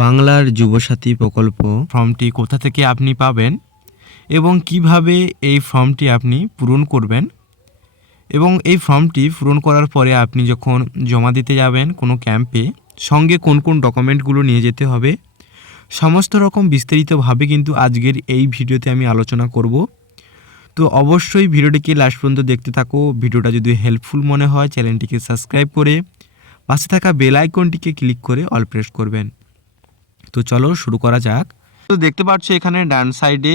বাংলার যুবসাথী প্রকল্প ফর্মটি কোথা থেকে আপনি পাবেন এবং কিভাবে এই ফর্মটি আপনি পূরণ করবেন এবং এই ফর্মটি পূরণ করার পরে আপনি যখন জমা দিতে যাবেন কোনো ক্যাম্পে সঙ্গে কোন কোন ডকুমেন্টগুলো নিয়ে যেতে হবে সমস্ত রকম বিস্তারিতভাবে কিন্তু আজকের এই ভিডিওতে আমি আলোচনা করব। তো অবশ্যই ভিডিওটিকে লাস্ট পর্যন্ত দেখতে থাকো। ভিডিওটা যদি হেল্পফুল মনে হয় চ্যানেলটিকে সাবস্ক্রাইব করে পাশে থাকা বেল আইকনটিকে ক্লিক করে অল প্রেস করবেন। তো চলো শুরু করা যাক। তো দেখতে পাচ্ছ এখানে ডান সাইডে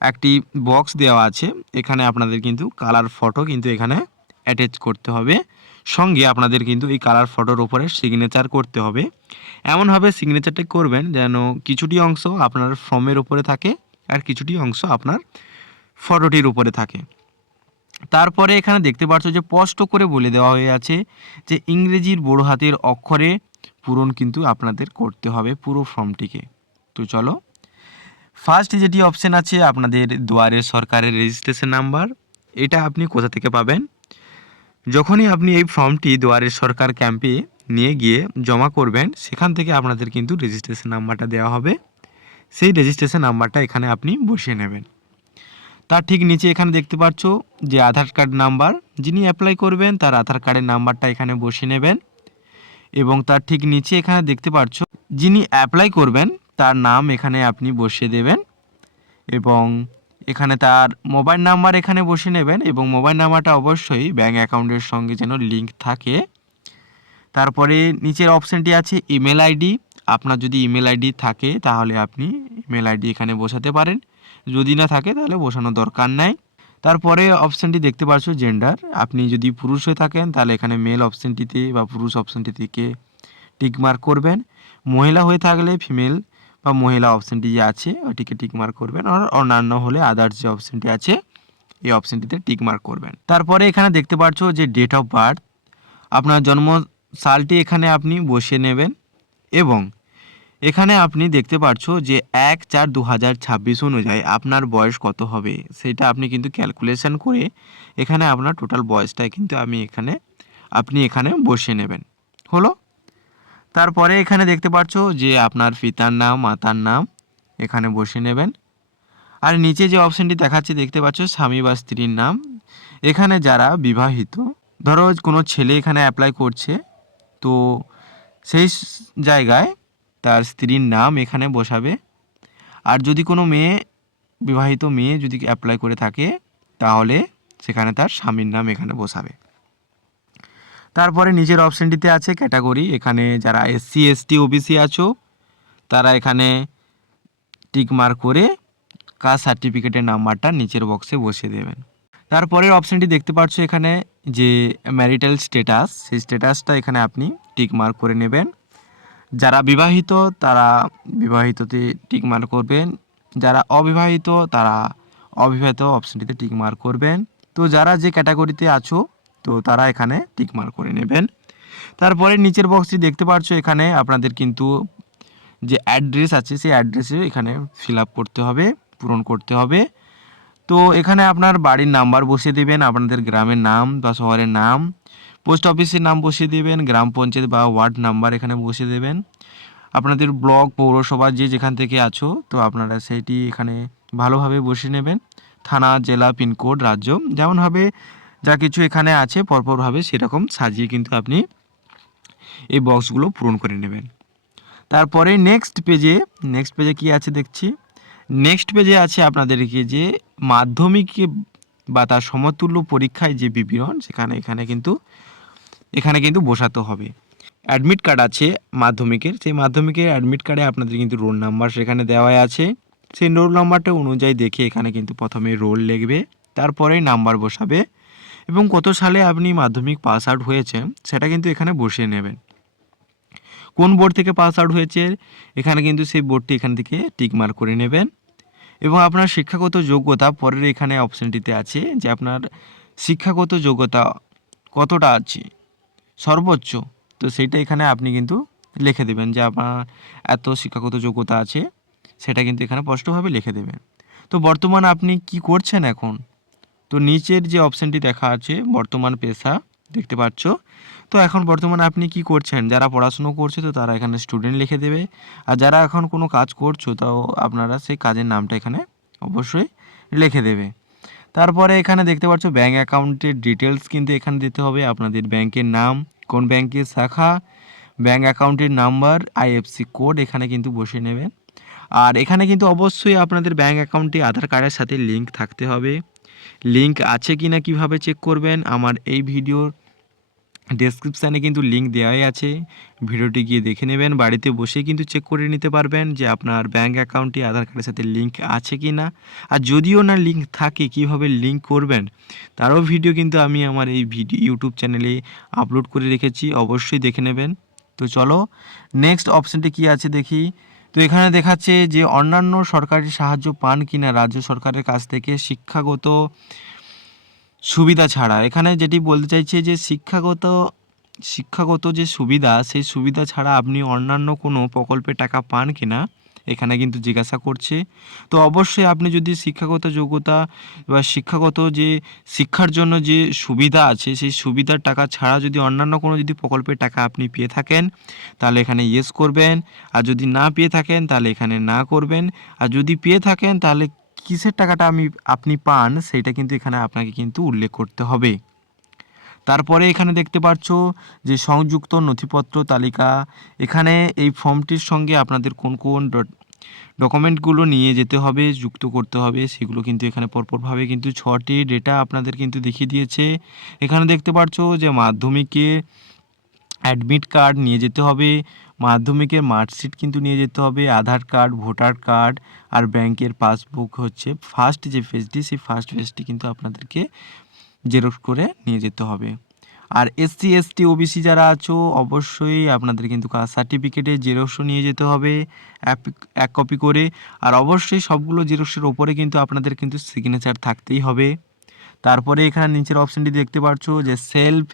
একটি বক্স দেওয়া আছে। এখানে আপনাদের কিন্তু কালার ফটো কিন্তু এখানে অ্যাটাচ করতে হবে, সঙ্গে আপনাদের কিন্তু এই কালার ফটোর উপরে সিগনেচার করতে হবে। এমনভাবে সিগনেচারটা করবেন যেন কিছুটি অংশ আপনার ফর্মের উপরে থাকে আর কিছুটি অংশ আপনার ফটোটির উপরে থাকে। তারপরে এখানে দেখতে পাচ্ছ যে স্পষ্ট করে বলে দেওয়া হয়ে আছে যে ইংরেজির বড় হাতের অক্ষরে পূরণ কিন্তু আপনাদের করতে হবে পুরো ফর্মটিকে। তো চলো, ফার্স্ট যেটি অপশন আছে আপনাদের দুয়ারে সরকারের রেজিস্ট্রেশন নাম্বার, এটা আপনি কোথা থেকে পাবেন? যখনই আপনি এই ফর্মটি দুয়ারে সরকার ক্যাম্পে নিয়ে গিয়ে জমা করবেন সেখান থেকে আপনাদের কিন্তু রেজিস্ট্রেশন নাম্বারটা দেওয়া হবে। সেই রেজিস্ট্রেশন নাম্বারটা এখানে আপনি বসিয়ে নেবেন। তার ঠিক নিচে এখানে দেখতে পাচ্ছ যে আধার কার্ড নাম্বার, যিনি অ্যাপ্লাই করবেন তার আধার কার্ডের নাম্বারটা এখানে বসিয়ে নেবেন এবং তার ঠিক নিচে এখানে দেখতে পাচ্ছ যিনি অ্যাপ্লাই করবেন তার নাম এখানে আপনি বসিয়ে দেবেন এবং এখানে তার মোবাইল নাম্বার এখানে বসিয়ে নেবেন এবং মোবাইল নাম্বারটা অবশ্যই ব্যাঙ্ক অ্যাকাউন্টের সঙ্গে যেন লিঙ্ক থাকে। তারপরে নিচের অপশানটি আছে ইমেল আইডি। আপনার যদি ইমেল আইডি থাকে তাহলে আপনি ইমেল আইডি এখানে বসাতে পারেন, যদি না থাকে তাহলে বসানোর দরকার নাই। তারপরে অপশানটি দেখতে পাচ্ছ জেন্ডার, আপনি যদি পুরুষ হয়ে থাকেন তাহলে এখানে মেল অপশানটিতে বা পুরুষ অপশানটি থেকে টিকমার্ক করবেন। মহিলা হয়ে থাকলে ফিমেল বা মহিলা অপশানটি যে আছে ওটিকে টিকমার্ক করবেন, আর অন্যান্য হলে আদার্স যে অপশানটি আছে এই অপশানটিতে টিকমার্ক করবেন। তারপরে এখানে দেখতে পাচ্ছ যে ডেট অফ বার্থ, আপনার জন্ম সালটি এখানে আপনি বসিয়ে নেবেন এবং এখানে আপনি দেখতে পাচ্ছ যে 1/4/2026 অনুযায়ী আপনার বয়স কত হবে সেটা আপনি কিন্তু ক্যালকুলেশন করে এখানে আপনার টোটাল বয়সটা কিন্তু আপনি এখানে বসিয়ে নেবেন। হলো। তারপরে এখানে দেখতে পাচ্ছ যে আপনার পিতার নাম মাতার নাম এখানে বসিয়ে নেবেন। আর নিচে যে অপশানটি দেখাচ্ছে দেখতে পাচ্ছ স্বামী বা স্ত্রীর নাম, এখানে যারা বিবাহিত, ধরো কোনো ছেলে এখানে অ্যাপ্লাই করছে তো সেই জায়গায় তার স্ত্রীর নাম এখানে বসাবে। আর যদি কোনো বিবাহিত মেয়ে যদি অ্যাপ্লাই করে থাকে তাহলে সেখানে তার স্বামীর নাম এখানে বসাবে। তারপরে নিচের অপশানটিতে আছে ক্যাটাগরি, এখানে যারা SC ST OBC আছো তারা এখানে টিকমার্ক করে কাস্ট সার্টিফিকেটের নাম্বারটা নিচের বক্সে বসিয়ে দেবেন। তারপরের অপশানটি দেখতে পাচ্ছ এখানে যে ম্যারিটাল স্ট্যাটাস, সেই স্ট্যাটাসটা এখানে আপনি টিকমার্ক করে নেবেন। যারা বিবাহিত তারা বিবাহিততে টিকমার্ক করবেন, যারা অবিবাহিত তারা অবিবাহিত অপশানটিতে টিকমার্ক করবেন। তো যারা যে ক্যাটাগরিতে আছো তো তারা এখানে টিকমার্ক করে নেবেন। তারপরে নিচের বক্সটি দেখতে পাচ্ছ এখানে আপনাদের কিন্তু যে অ্যাড্রেস আছে সেই অ্যাড্রেসে এখানে ফিল আপ করতে হবে, পূরণ করতে হবে। তো এখানে আপনার বাড়ির নাম্বার বসিয়ে দেবেন, আপনাদের গ্রামের নাম বা শহরের নাম, পোস্ট অফিসের নাম বসিয়ে দেবেন, গ্রাম পঞ্চায়েত বা ওয়ার্ড নাম্বার এখানে বসিয়ে দেবেন, আপনাদের ব্লক পৌরসভা যে যেখান থেকে আছো তো আপনারা সেইটি এখানে ভালোভাবে বসিয়ে নেবেন। থানা, জেলা, পিনকোড, রাজ্য যেমনভাবে যা কিছু এখানে আছে পরপরভাবে সেরকম সাজিয়ে কিন্তু আপনি এই বক্সগুলো পূরণ করে নেবেন। তারপরে নেক্সট পেজে কি আছে দেখছি। নেক্সট পেজে আছে আপনাদেরকে যে মাধ্যমিক বা তার সমতুল্য পরীক্ষায় যে বিবরণ এখানে কিন্তু বসাতে হবে। অ্যাডমিট কার্ড আছে মাধ্যমিকের, সেই মাধ্যমিকের অ্যাডমিট কার্ডে আপনাদের কিন্তু রোল নাম্বার সেখানে দেওয়াই আছে। সেই রোল নাম্বারটা অনুযায়ী দেখে এখানে কিন্তু প্রথমে রোল লিখবে, তারপরে নাম্বার বসাবে এবং কত সালে আপনি মাধ্যমিক পাস আউট হয়েছেন সেটা কিন্তু এখানে বসিয়ে নেবেন। কোন বোর্ড থেকে পাস আউট হয়েছে এখানে কিন্তু সেই বোর্ডটি এখান থেকে টিকমার্ক করে নেবেন এবং আপনার শিক্ষাগত যোগ্যতা পরের এখানে অপশানটিতে আছে যে আপনার শিক্ষাগত যোগ্যতা কতটা আছে সর্বোচ্চ, তো সেইটা এখানে আপনি কিন্তু লিখে দেবেন যে আপনার এত শিক্ষাগত যোগ্যতা আছে, সেটা কিন্তু এখানে স্পষ্টভাবে লিখে দেবেন। তো বর্তমান আপনি কি করছেন এখন, তো নিচের যে অপশানটি দেখা আছে বর্তমান পেশা দেখতে পাচ্ছ, তো এখন বর্তমানে আপনি কি করছেন, যারা পড়াশুনো করছে তো তারা এখানে স্টুডেন্ট লিখে দেবে, আর যারা এখন কোনো কাজ করছো তাও আপনারা সেই কাজের নামটা এখানে অবশ্যই লিখে দেবে। তারপরে এখানে দেখতে পাচ্ছ ব্যাঙ্ক অ্যাকাউন্টের ডিটেলস কিন্তু এখানে দিতে হবে, আপনাদের ব্যাংকের নাম, কোন ব্যাংকের শাখা, ব্যাঙ্ক অ্যাকাউন্টের নাম্বার, আইএফসি কোড এখানে কিন্তু বসিয়ে নেবেন। আর এখানে কিন্তু অবশ্যই আপনাদের ব্যাঙ্ক অ্যাকাউন্টটি আধার কার্ডের সাথে লিঙ্ক থাকতে হবে। লিঙ্ক আছে কি না কীভাবে চেক করবেন, আমার এই ভিডিওর ডেসক্রিপশানে কিন্তু লিঙ্ক দেওয়াই আছে, ভিডিওটি গিয়ে দেখে নেবেন। বাড়িতে বসে কিন্তু চেক করে নিতে পারবেন যে আপনার ব্যাঙ্ক অ্যাকাউন্টটি আধার কার্ডের সাথে লিঙ্ক আছে কি না। আর যদিও না লিঙ্ক থাকে কীভাবে লিঙ্ক করবেন তারও ভিডিও কিন্তু আমি আমার এই ইউটিউব চ্যানেলে আপলোড করে রেখেছি, অবশ্যই দেখে নেবেন। তো চলো নেক্সট অপশানটি কী আছে দেখি। তো এখানে দেখাচ্ছে যে অন্যান্য সরকারি সাহায্য পান কিনা রাজ্য সরকারের কাছ থেকে শিক্ষাগত সুবিধা ছাড়া। এখানে যেটি বলতে চাইছে যে শিক্ষাগত যে সুবিধা সেই সুবিধা ছাড়া আপনি অন্যান্য কোনো প্রকল্পে টাকা পান কিনা এখানে কিন্তু জিজ্ঞাসা করছে। তো অবশ্যই আপনি যদি শিক্ষাগত যোগ্যতা বা শিক্ষাগত যে শিক্ষার জন্য যে সুবিধা আছে সেই সুবিধার টাকা ছাড়া যদি অন্যান্য কোনো যদি প্রকল্পের টাকা আপনি পেয়ে থাকেন তাহলে এখানে ইয়েস করবেন, আর যদি না পেয়ে থাকেন তাহলে এখানে না করবেন। আর যদি পেয়ে থাকেন তাহলে কিসের টাকাটা আপনি পান সেইটা কিন্তু এখানে আপনাকে কিন্তু উল্লেখ করতে হবে। তারপরে এখানে দেখতে পাচ্ছ যে সংযুক্ত নথিপত্র তালিকা। এখানে এই ফর্মটির সঙ্গে আপনাদের কোন কোন ডকুমেন্টগুলো নিয়ে যেতে হবে, যুক্ত করতে হবে সেগুলো কিন্তু এখানে পরপরভাবে কিন্তু 6টি ডেটা আপনাদের কিন্তু দেখিয়ে দিয়েছে। এখানে দেখতে পাচ্ছ যে মাধ্যমিকের অ্যাডমিট কার্ড নিয়ে যেতে হবে, মাধ্যমিকের মার্কশিট কিন্তু নিয়ে যেতে হবে, আধার কার্ড, ভোটার কার্ড আর ব্যাংকের পাসবুক হচ্ছে ফার্স্ট যে পেজটি সেই ফার্স্ট পেজটি কিন্তু আপনাদেরকে জেরক্স করে নিয়ে যেতে হবে। আর এসসি এসটি ওবিসি যারা আছো অবশ্যই আপনাদের কিন্তু কাস্ট সার্টিফিকেটের জেরক্সও নিয়ে যেতে হবে এক কপি করে। আর অবশ্যই সবগুলো জেরক্সের ওপরে কিন্তু আপনাদের কিন্তু সিগনেচার থাকতেই হবে। তারপরে এখানে নিচের অপশানটি দেখতে পাচ্ছ যে সেলফ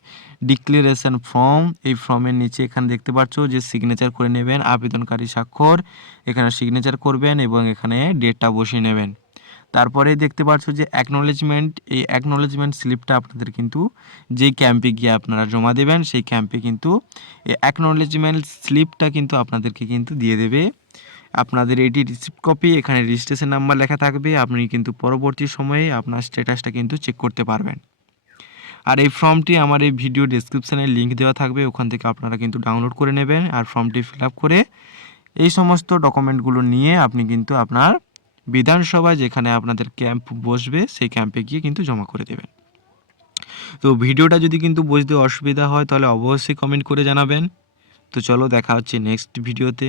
ডিক্লারেশন ফর্ম, এই ফর্মের নিচে এখানে দেখতে পাচ্ছ যে সিগনেচার করে নেবেন, আবেদনকারী স্বাক্ষর এখানে সিগনেচার করবেন এবং এখানে ডেটটা বসিয়ে নেবেন। তারপরে দেখতে পাচ্ছ যে অ্যাকনোলেজমেন্ট, এই অ্যাকনোলেজমেন্ট স্লিপটা আপনাদের কিন্তু যেই ক্যাম্পে গিয়ে আপনারা জমা দেবেন সেই ক্যাম্পে কিন্তু এই অ্যাকনোলেজমেন্ট স্লিপটা কিন্তু আপনাদেরকে কিন্তু দিয়ে দেবে। আপনাদের এটি রিসিপ্ট কপি, এখানে রেজিস্ট্রেশন নাম্বার লেখা থাকবে, আপনি কিন্তু পরবর্তী সময়ে আপনার স্ট্যাটাসটা কিন্তু চেক করতে পারবেন। আর এই ফর্মটি আমার এই ভিডিও ডেসক্রিপশানে লিঙ্ক দেওয়া থাকবে, ওখান থেকে আপনারা কিন্তু ডাউনলোড করে নেবেন আর ফর্মটি ফিল আপ করে এই সমস্ত ডকুমেন্টগুলো নিয়ে আপনি কিন্তু আপনার বিধানসভায় যেখানে আপনাদের ক্যাম্প বসবে সেই ক্যাম্পে গিয়ে কিন্তু জমা করে দেবেন। তো ভিডিওটা যদি কিন্তু বুঝতে অসুবিধা হয় তাহলে অবশ্যই কমেন্ট করে জানাবেন। তো চলো দেখা হচ্ছে নেক্সট ভিডিওতে।